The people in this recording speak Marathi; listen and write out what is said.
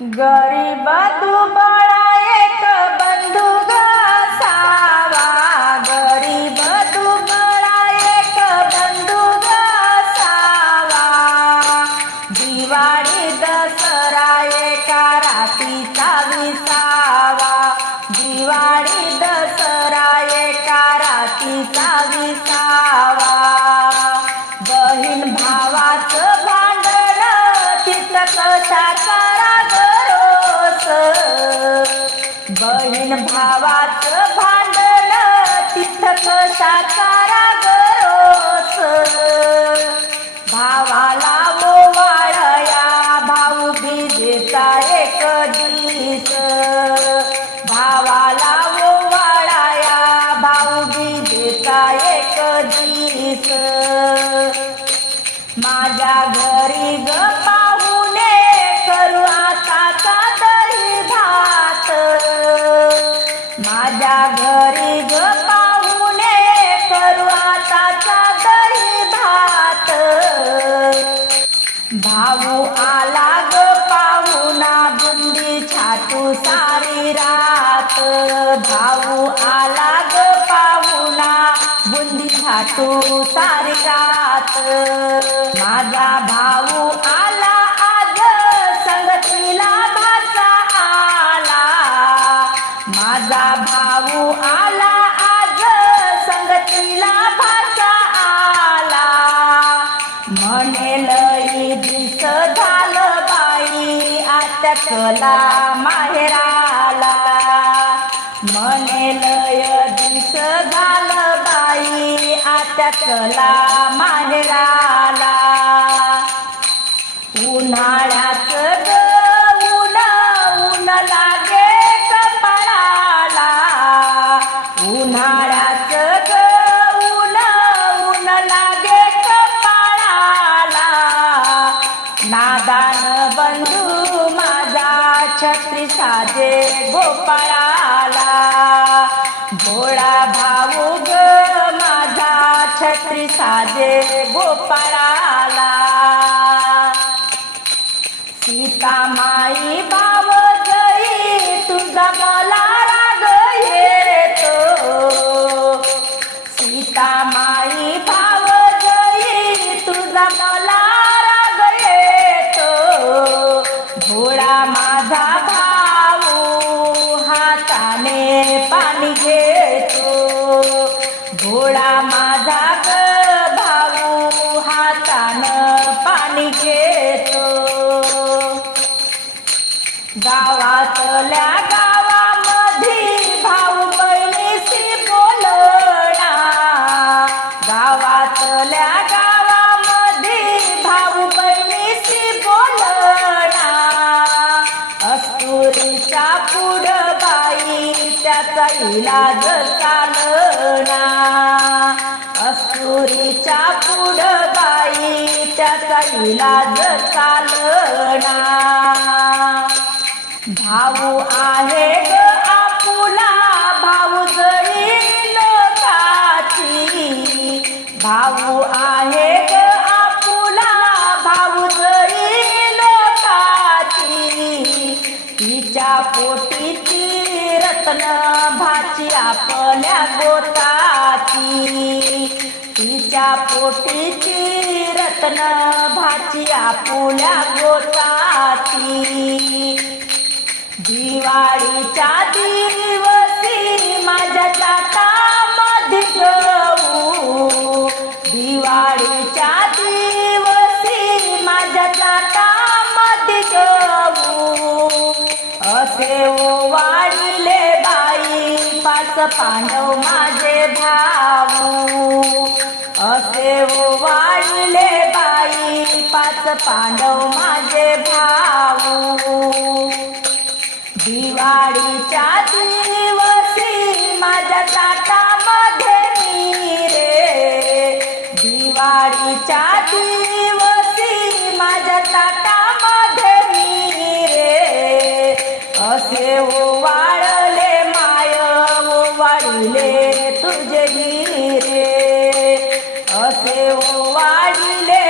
गरीब दुबळा एक बंधू गसावा गरीब दुबळा एक बंधू गसावा दिवाळी दसरा एका रात्रीचा विसावा. दिवाळी दसरा एका रात्रीचा विसावा. बहीण भावाचं भांडण तिथं कशाचा बहीण भावाचं भांडण तिथं कशाचा रागरोस भावाला ओवाळया भाऊ बीजेचा एक दिस भावाला ओवाळया भाऊ बीजेचा एक दिस माझ्या घरी ग पाहुणे करू सारी रात भाऊ आला ग पाहुणा. बुंदी छाटू सारी रात. माझा भाऊ आला आज संगतीला भाचा आला. माझा भाऊ आला आज संगतीला भाचा आता कला माहेराला लय दिस झालं बाई आता कला माहेराला. उन्हाळ्याच ग ऊन ऊन लागे कपाळाला. उन्हाळ्याच ग ऊन ऊन लागे कपाळाला. नादान बंधू छत्री साजे गोपाळाला. भोळा भाऊ ग माझा. छत्री साजे गोपाळा घोडा माझा ग भाऊ हातानं पाणी घेतो. गावातल्या त्याचा इलाज चालना. अस्तुरीच्या पुढ बाई त्याचा इलाज चालना. भाऊ आहे ग आपुला भाऊ जरी लोकाची. भाऊ आहे ग आपुला भाऊ जरी लोकाची. तिच्या पोटीची रत्न भाची आपल्या गोताची तिच्या पोटीची रत्न भाची आपल्या गोताची दिवाळीच्या दिवसी माझ्या ताटामध्ये गहू. दिवाळीच्या दिवसी माझ्या ताटामध्ये गहू. असे वाढले पाच पांडव माझे भाऊ. असे वाढले बाई पाच पांडव माझे भाऊ. दिवाळीच्या दिवशी माझ्या ताटामध्ये मी रे. दिवाळीच्या दिवशी ಸೇವಾಡಿಲೆ